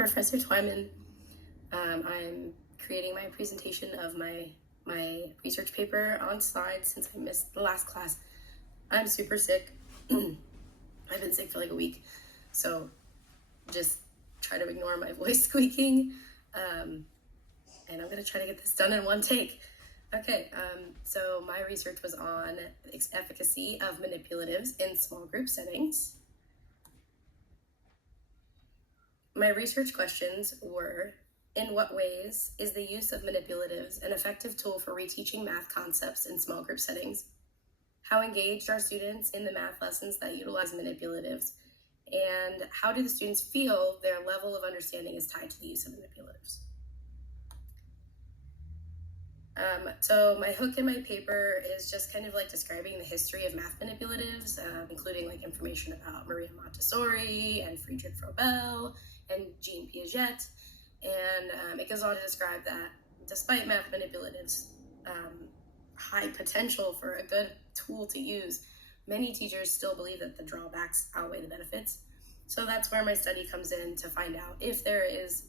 Professor Twyman. I'm creating my presentation of my research paper on slides since I missed the last class. I'm super sick. I've been sick for like a week, so just try to ignore my voice squeaking, and I'm gonna try to get this done in one take. Okay, so my research was on efficacy of manipulatives in small group settings. My research questions were, in what ways is the use of manipulatives an effective tool for reteaching math concepts in small group settings? How engaged are students in the math lessons that utilize manipulatives? And how do the students feel their level of understanding is tied to the use of manipulatives? So my hook in my paper is just kind of like describing the history of math manipulatives, including like information about Maria Montessori and Friedrich Froebel and Jean Piaget. And it goes on to describe that despite math manipulatives' high potential for a good tool to use, many teachers still believe that the drawbacks outweigh the benefits. So that's where my study comes in to find out if there is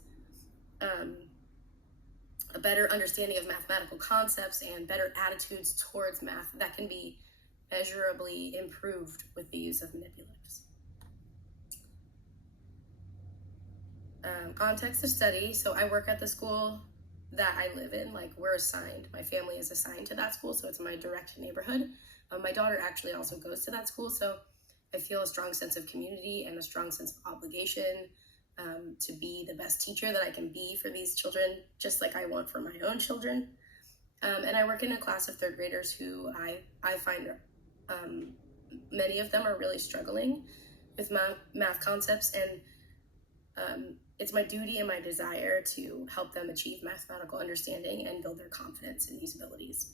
a better understanding of mathematical concepts and better attitudes towards math that can be measurably improved with the use of manipulatives. Context of study. So I work at the school that I live in. Like, we're assigned, my family is assigned to that school, so it's my direct neighborhood. My daughter actually also goes to that school, so I feel a strong sense of community and a strong sense of obligation to be the best teacher that I can be for these children, just like I want for my own children. And I work in a class of third graders who I find many of them are really struggling with math concepts, and it's my duty and my desire to help them achieve mathematical understanding and build their confidence in these abilities.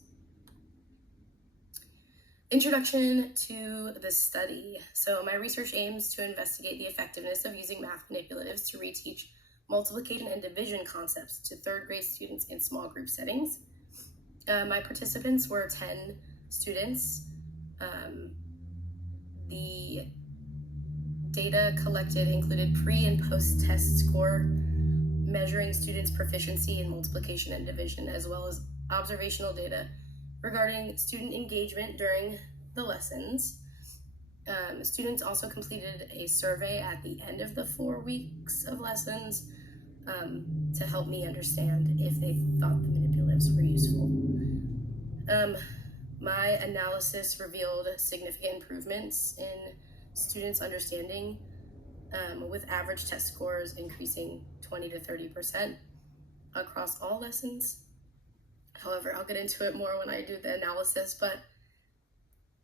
Introduction to the study. So my research aims to investigate the effectiveness of using math manipulatives to reteach multiplication and division concepts to third grade students in small group settings. My participants were 10 students. The data collected included pre- and post-test score, measuring students' proficiency in multiplication and division, as well as observational data regarding student engagement during the lessons. Students also completed a survey at the end of the 4 weeks of lessons to help me understand if they thought the manipulatives were useful. My analysis revealed significant improvements in students' understanding, with average test scores increasing 20 to 30% across all lessons. However, I'll get into it more when I do the analysis, but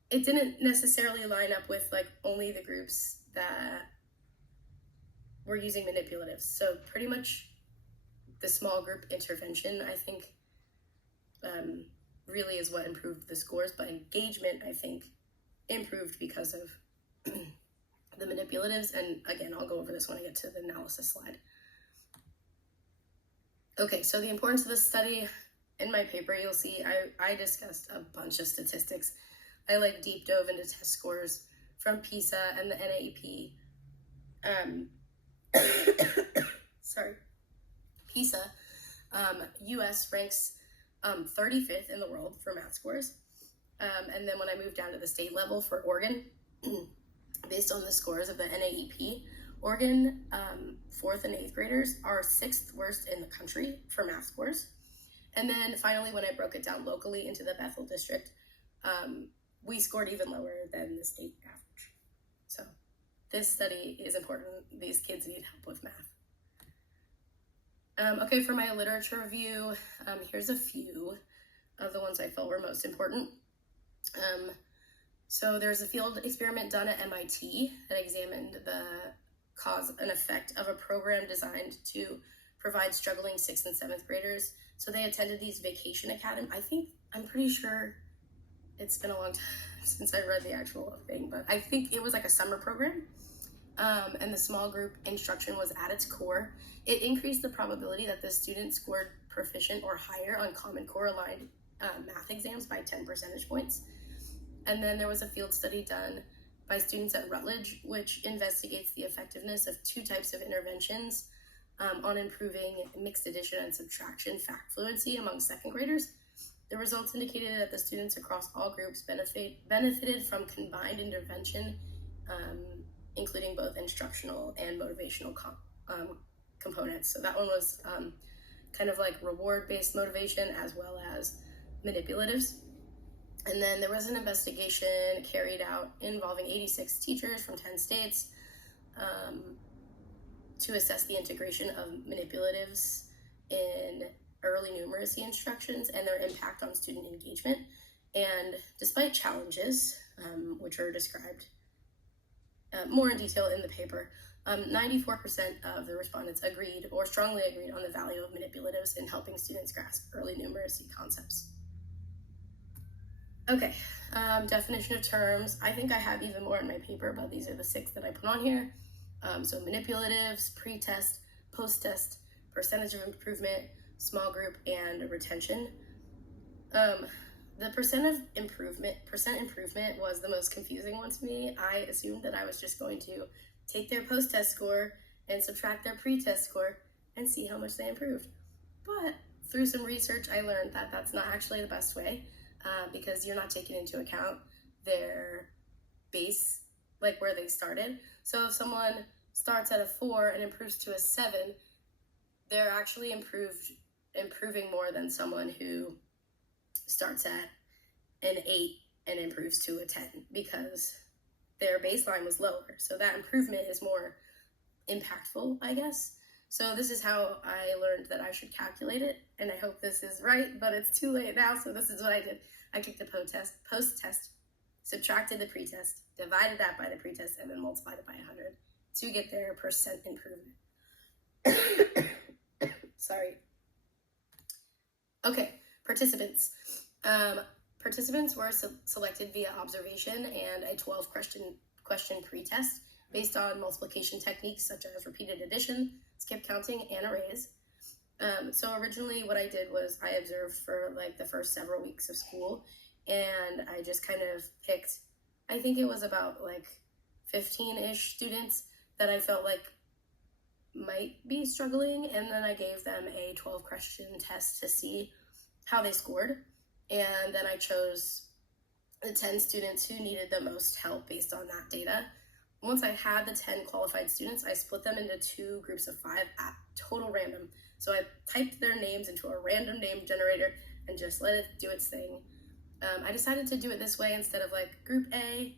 it didn't necessarily line up with like only the groups that were using manipulatives. So pretty much the small group intervention, I think, really is what improved the scores, but engagement, I think, improved because of the manipulatives. And again, I'll go over this when I get to the analysis slide. Okay, so the importance of this study. In my paper, you'll see I discussed a bunch of statistics. I deep dove into test scores from PISA and the NAEP. Sorry, PISA, US ranks 35th in the world for math scores. And then when I moved down to the state level for Oregon, based on the scores of the NAEP, Oregon 4th and 8th graders are 6th worst in the country for math scores. And then finally, when I broke it down locally into the Bethel district, we scored even lower than the state average. So this study is important. These kids need help with math. Okay, for my literature review, here's a few of the ones I felt were most important. So there's a field experiment done at MIT that examined the cause and effect of a program designed to provide struggling 6th and 7th graders. So they attended these vacation academy. I'm pretty sure it's been a long time since I read the actual thing, but I think it was like a summer program. And the small group instruction was at its core. It increased the probability that the students scored proficient or higher on Common Core aligned math exams by 10 percentage points. And then there was a field study done by students at Rutledge, which investigates the effectiveness of 2 types of interventions on improving mixed addition and subtraction fact fluency among second graders. The results indicated that the students across all groups benefited from combined intervention, including both instructional and motivational components. So that one was kind of like reward-based motivation as well as manipulatives. And then there was an investigation carried out involving 86 teachers from 10 states to assess the integration of manipulatives in early numeracy instructions and their impact on student engagement. And despite challenges, which are described more in detail in the paper, 94% of the respondents agreed or strongly agreed on the value of manipulatives in helping students grasp early numeracy concepts. Okay, definition of terms. I think I have even more in my paper, but these are the 6 that I put on here. So manipulatives, pre-test, post-test, percentage of improvement, small group, and retention. The percent improvement was the most confusing one to me. I assumed that I was just going to take their post-test score and subtract their pre-test score and see how much they improved. But through some research, I learned that that's not actually the best way because you're not taking into account their base, like where they started. So if someone starts at a 4 and improves to a 7, they're actually improving more than someone who starts at an 8 and improves to a 10 because their baseline was lower. So that improvement is more impactful, I guess. So this is how I learned that I should calculate it, and I hope this is right, but it's too late now, so this is what I did. I took the post-test, subtracted the pre-test, divided that by the pre-test, and then multiplied it by 100 to get their percent improvement. Sorry. Okay, participants. Participants were selected via observation and a 12-question pre-test based on multiplication techniques such as repeated addition, skip counting, and arrays. So originally what I did was I observed for like the first several weeks of school, and I just kind of picked, I think it was about like 15-ish students that I felt like might be struggling, and then I gave them a 12-question test to see how they scored. And then I chose the 10 students who needed the most help based on that data. Once I had the 10 qualified students, I split them into 2 groups of 5 at total random. So I typed their names into a random name generator and just let it do its thing. I decided to do it this way instead of like group A,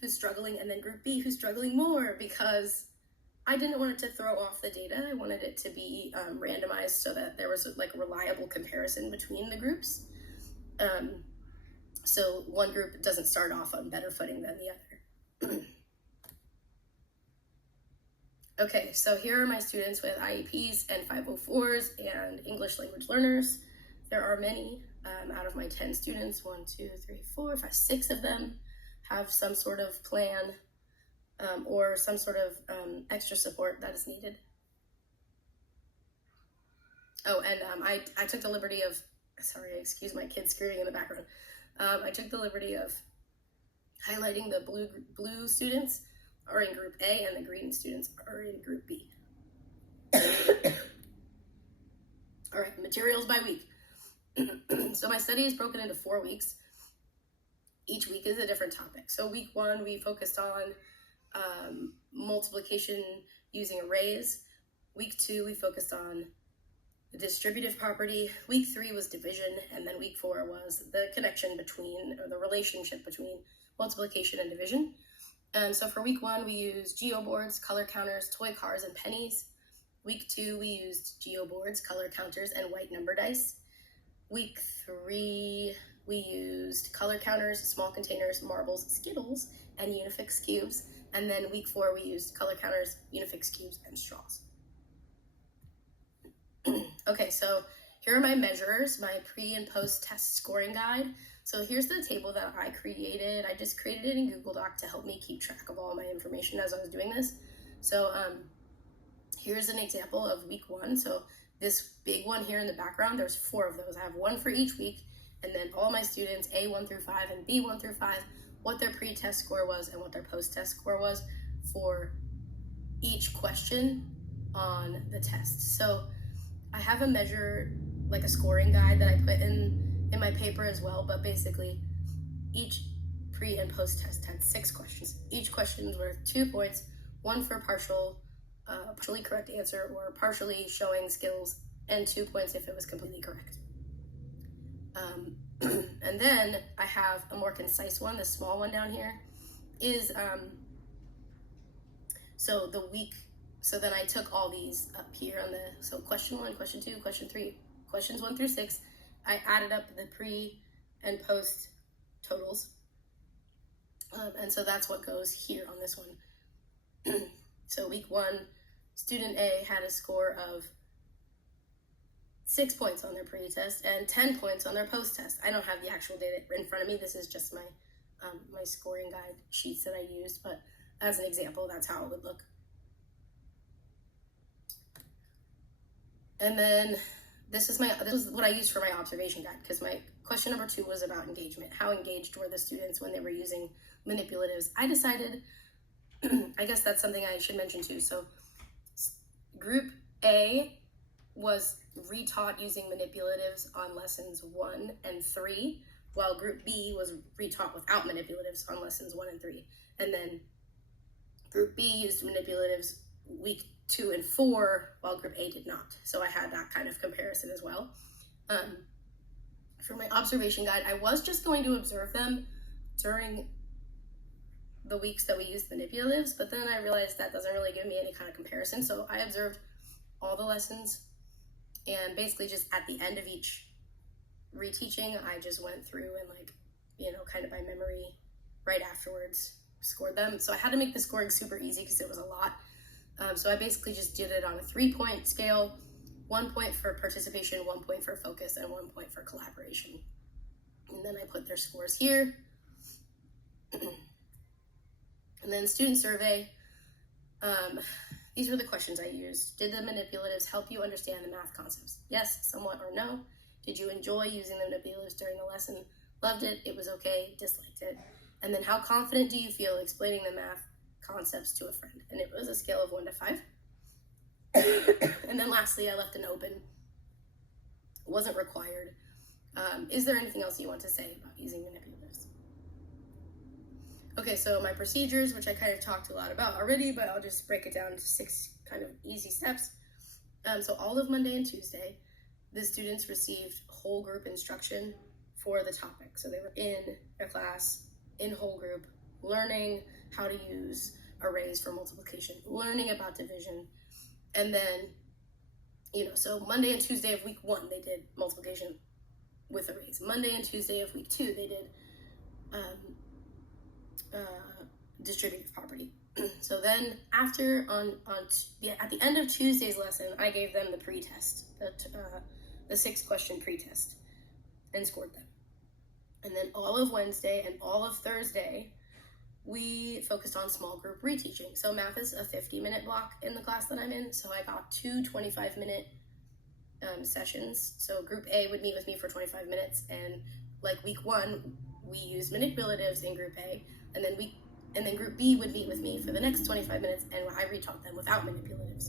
who's struggling, and then group B, who's struggling more, because I didn't want it to throw off the data. I wanted it to be randomized so that there was like a reliable comparison between the groups. So one group doesn't start off on better footing than the other. Okay, so here are my students with IEPs and 504s and English language learners. There are many out of my 10 students, 1, 2, 3, 4, 5, 6 of them have some sort of plan or some sort of extra support that is needed. Oh, and I took the liberty of, sorry, excuse my kids screaming in the background. I took the liberty of highlighting the blue students are in group A and the green students are in group B. All right, materials by week. So my study is broken into 4 weeks. Each week is a different topic. So week 1, we focused on multiplication using arrays. Week 2, we focused on the distributive property. Week 3 was division, and then week 4 was the connection between, or the relationship between multiplication and division. So for week 1, we used geoboards, color counters, toy cars, and pennies. Week 2, we used geoboards, color counters, and white number dice. Week 3, we used color counters, small containers, marbles, Skittles, and Unifix cubes. And then week 4, we used color counters, Unifix cubes, and straws. Okay, so here are my measures, my pre and post test scoring guide. So here's the table that I created. I just created it in Google Doc to help me keep track of all my information as I was doing this. So here's an example of week 1. So this big one here in the background, there's 4 of those. I have 1 for each week, and then all my students, A1 through 5 and B1 through 5, what their pre-test score was and what their post-test score was for each question on the test. So I have a measure, like a scoring guide that I put in my paper as well, but basically each pre and post test had 6 questions. Each question was worth 2 points, one for partially correct answer or partially showing skills, and 2 points if it was completely correct. And then I have a more concise one, the small one down here is, so then I took all these up here on so question 1, question 2, question 3, questions 1 through 6, I added up the pre and post totals, and so that's what goes here on this one. So week 1, student A had a score of 6 points on their pre-test and 10 points on their post-test. I don't have the actual data in front of me. This is just my my scoring guide sheets that I used, but as an example, that's how it would look. And then this is what I used for my observation guide, because my question number 2 was about engagement. How engaged were the students when they were using manipulatives? I decided, I guess that's something I should mention too. So group A was retaught using manipulatives on lessons 1 and 3, while group B was retaught without manipulatives on lessons 1 and 3. And then group B used manipulatives week 2 and 4, while group A did not. So I had that kind of comparison as well. For my observation guide, I was just going to observe them during the weeks that we used manipulatives, but then I realized that doesn't really give me any kind of comparison. So I observed all the lessons, and basically just at the end of each reteaching, I just went through and, like, kind of by memory right afterwards scored them. So I had to make the scoring super easy because it was a lot. So I basically just did it on a 3-point scale, 1 point for participation, 1 point for focus, and 1 point for collaboration. And then I put their scores here. And then student survey. These were the questions I used. Did the manipulatives help you understand the math concepts? Yes, somewhat, or no. Did you enjoy using the manipulatives during the lesson? Loved it, it was okay, disliked it. And then how confident do you feel explaining the math concepts to a friend? And it was a scale of 1 to 5. And then lastly, I left an open. It wasn't required. Is there anything else you want to say about using manipulatives? Okay, so my procedures, which I kind of talked a lot about already, but I'll just break it down into 6 kind of easy steps. So all of Monday and Tuesday, the students received whole group instruction for the topic. So they were in a class, in whole group, learning how to use arrays for multiplication, learning about division. And then, so Monday and Tuesday of week 1, they did multiplication with arrays. Monday and Tuesday of week 2, they did distributive property. So then at the end of Tuesday's lesson, I gave them the pre-test, the 6-question pre-test, and scored them. And then all of Wednesday and all of Thursday, we focused on small group reteaching. So math is a 50-minute block in the class that I'm in, so I got 2 25-minute sessions. So group A would meet with me for 25 minutes, and like week 1, we used manipulatives in group A, and then group B would meet with me for the next 25 minutes, and I retaught them without manipulatives,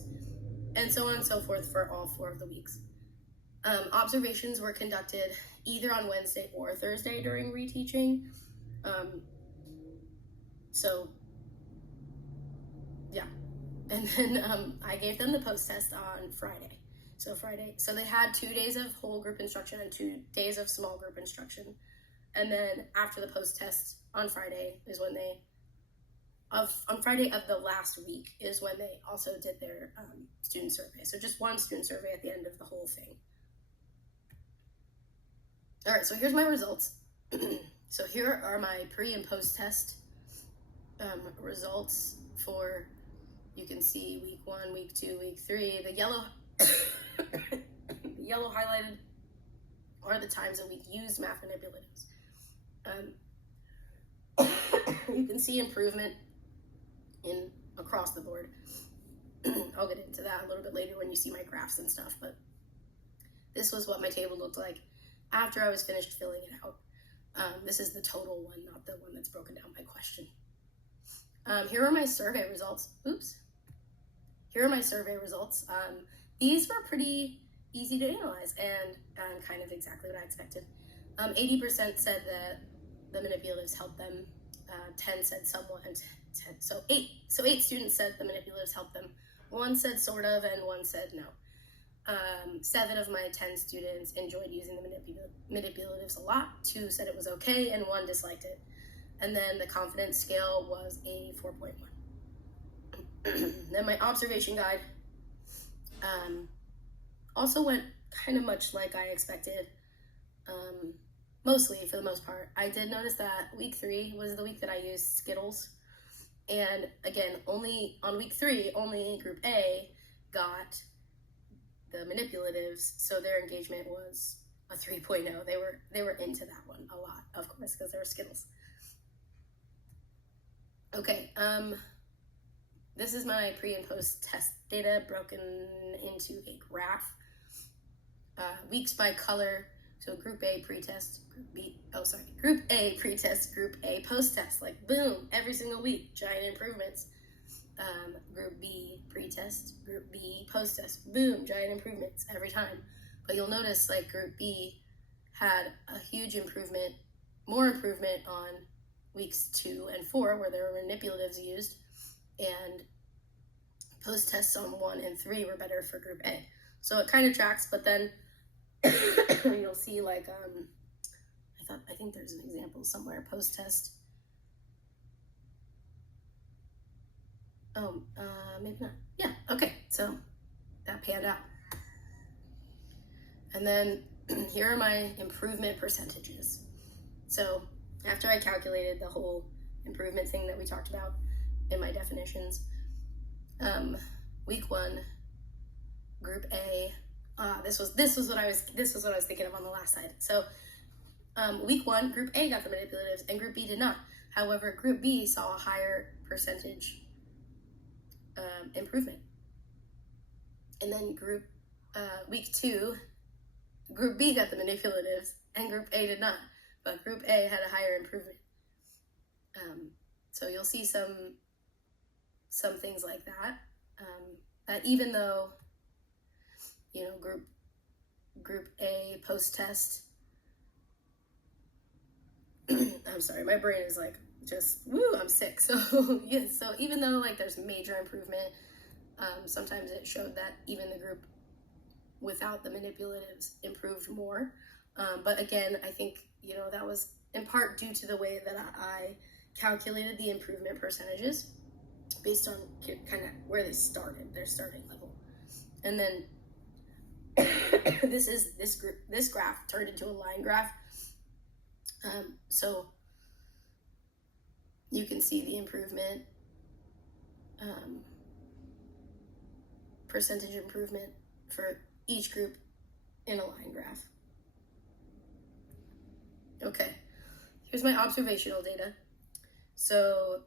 and so on and so forth for all 4 of the weeks. Observations were conducted either on Wednesday or Thursday during reteaching. So yeah, and then I gave them the post-test on Friday. So they had 2 days of whole group instruction and 2 days of small group instruction. And then after the post-test on Friday is when on Friday of the last week is when they also did their student survey. So just 1 student survey at the end of the whole thing. All right, so here's my results. So here are my pre and post-test results for, you can see week 1, week 2, week 3. The yellow, the yellow highlighted are the times that we used math manipulatives. You can see improvement across the board. I'll get into that a little bit later when you see my graphs and stuff, but this was what my table looked like after I was finished filling it out. This is the total one, not the one that's broken down by question. Here are my survey results. Oops. here are my survey results. These were pretty easy to analyze and kind of exactly what I expected. 80% said that the manipulatives helped them. 10 said somewhat, and 10, so 8 students said the manipulatives helped them. 1 said sort of, and 1 said no. 7 of my 10 students enjoyed using the manipulatives a lot. 2 said it was okay, and 1 disliked it. And then the confidence scale was a 4.1. Then my observation guide also went kind of much like I expected, mostly for the most part. I did notice that week 3 was the week that I used Skittles. And again, only on week 3, only group A got the manipulatives, so their engagement was a 3.0. They were into that one a lot, of course, because they were Skittles. Okay, this is my pre and post test data broken into a graph. Weeks by color, so group A pre-test, group A pre-test, group A post-test, like boom, every single week, giant improvements. Group B pre-test, group B post-test, boom, giant improvements every time. But you'll notice like group B had a huge improvement, more improvement on weeks 2 and 4 where there were manipulatives used, and post-tests on 1 and 3 were better for group A. So it kind of tracks, but then you'll see like, I think there's an example somewhere, post-test. Oh, maybe not. Yeah, okay, so that panned out. And then here are my improvement percentages. So after I calculated the whole improvement thing that we talked about in my definitions, week 1, group A, this was what I was thinking of on the last slide. So week 1, group A got the manipulatives and group B did not. However, group B saw a higher percentage improvement. And then week 2, group B got the manipulatives and group A did not, but group A had a higher improvement. So you'll see some things like that, that even though, you know, group A post-test, I'm sorry, my brain is like just, I'm sick. So yeah, so even though like there's major improvement, sometimes it showed that even the group without the manipulatives improved more. But again, I think, you know, that was in part due to the way that I calculated the improvement percentages based on kind of where they started, their starting level. And then this graph turned into a line graph. So you can see the improvement, percentage improvement for each group in a line graph. Okay, here's my observational data. So,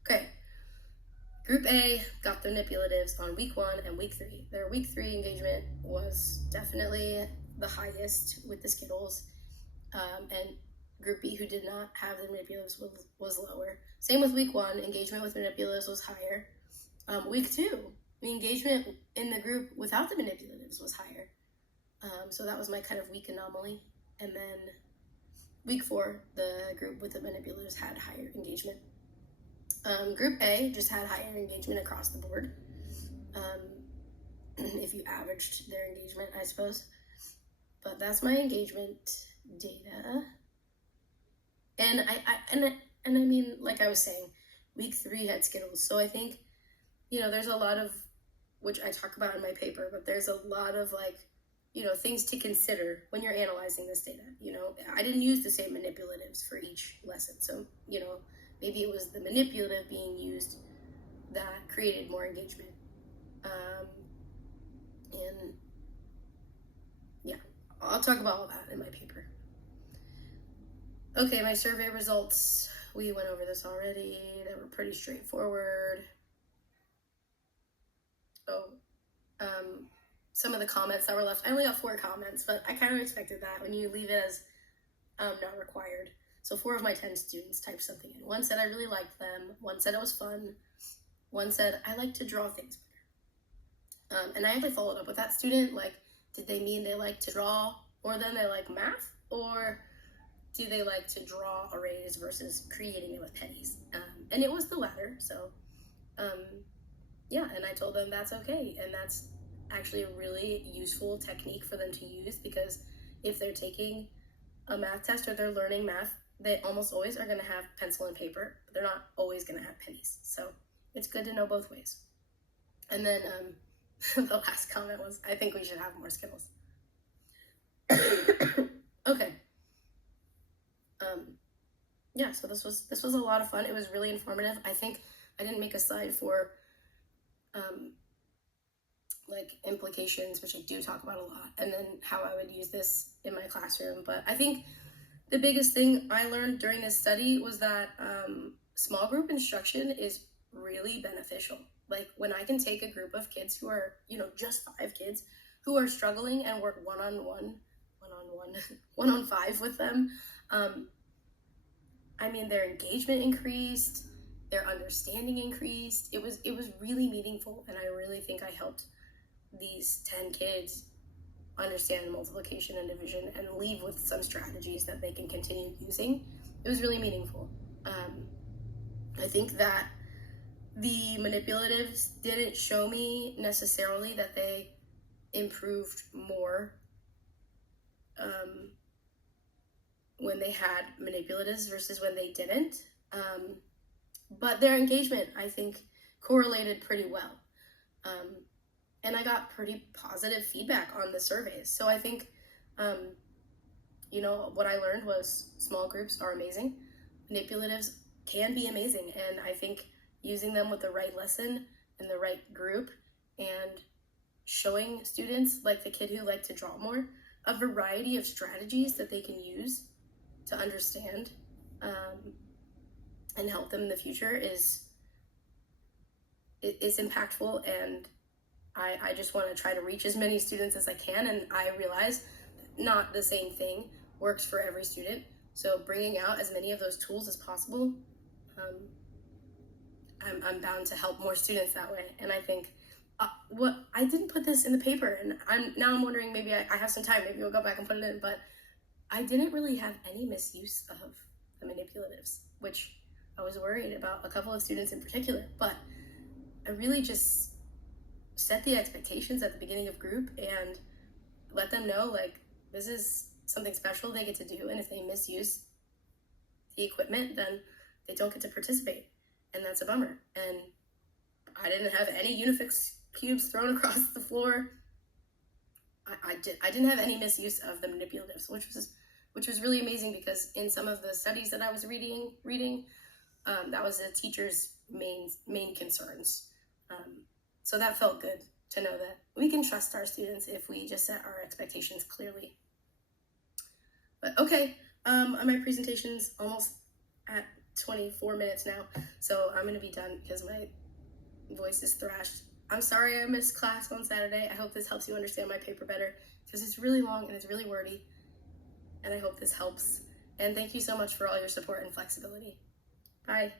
okay, group A got the manipulatives on week 1 and week 3. Their week 3 engagement was definitely the highest with the Skittles, and group B, who did not have the manipulatives, was lower. Same with week 1, engagement with manipulatives was higher. Week 2, the engagement in the group without the manipulatives was higher. So that was my kind of weak anomaly. And then week 4, the group with the manipulatives had higher engagement. Group A just had higher engagement across the board, if you averaged their engagement, I suppose. But that's my engagement data. And I mean, like I was saying, week 3 had Skittles. So I think, you know, there's a lot of, which I talk about in my paper, but there's a lot of like, you know, things to consider when you're analyzing this data. You know, I didn't use the same manipulatives for each lesson. So, you know, maybe it was the manipulative being used that created more engagement. And yeah, I'll talk about all that in my paper. Okay, my survey results, we went over this already. They were pretty straightforward. Some of the comments that were left, I only got 4 comments, but I kind of expected that when you leave it as not required. So 4 of my 10 students typed something in. One said I really liked them. One said it was fun. One said I like to draw things better. And I actually followed up with that student, like, did they mean they like to draw more than they like math? Or do they like to draw arrays versus creating it with pennies? And it was the latter. So yeah, and I told them that's okay. And that's actually a really useful technique for them to use, because if they're taking a math test or they're learning math, they almost always are going to have pencil and paper, but they're not always going to have pennies. So it's good to know both ways. And then the last comment was, I think we should have more Skittles. Okay. Yeah, so this was a lot of fun. It was really informative. I think I didn't make a slide for like implications, which I do talk about a lot, and then how I would use this in my classroom. But I think the biggest thing I learned during this study was that small group instruction is really beneficial. Like when I can take a group of kids who are, just 5 kids who are struggling and work one-on-1, 1-on-5 with them, their engagement increased, their understanding increased. It was really meaningful, and I really think I helped these 10 kids understand multiplication and division and leave with some strategies that they can continue using. It was really meaningful. I think that the manipulatives didn't show me necessarily that they improved more when they had manipulatives versus when they didn't. But their engagement, I think, correlated pretty well. And I got pretty positive feedback on the surveys. So I think, what I learned was small groups are amazing. Manipulatives can be amazing. And I think using them with the right lesson and the right group and showing students, like the kid who liked to draw more, a variety of strategies that they can use to understand and help them in the future is impactful. And I just want to try to reach as many students as I can, and I realize not the same thing works for every student. So bringing out as many of those tools as possible, I'm bound to help more students that way. And I think I didn't put this in the paper, and I'm wondering, maybe I have some time, maybe we'll go back and put it in, but I didn't really have any misuse of the manipulatives, which I was worried about a couple of students in particular, but I really just set the expectations at the beginning of group and let them know, like, this is something special they get to do, and if they misuse the equipment, then they don't get to participate, and that's a bummer. And I didn't have any Unifix cubes thrown across the floor. I didn't have any misuse of the manipulatives, which was really amazing, because in some of the studies that I was reading, that was the teacher's main concerns. So that felt good to know that we can trust our students if we just set our expectations clearly. But okay, my presentation's almost at 24 minutes now, so I'm gonna be done because my voice is thrashed. I'm sorry I missed class on Saturday. I hope this helps you understand my paper better, because it's really long and it's really wordy, and I hope this helps. And thank you so much for all your support and flexibility. Bye.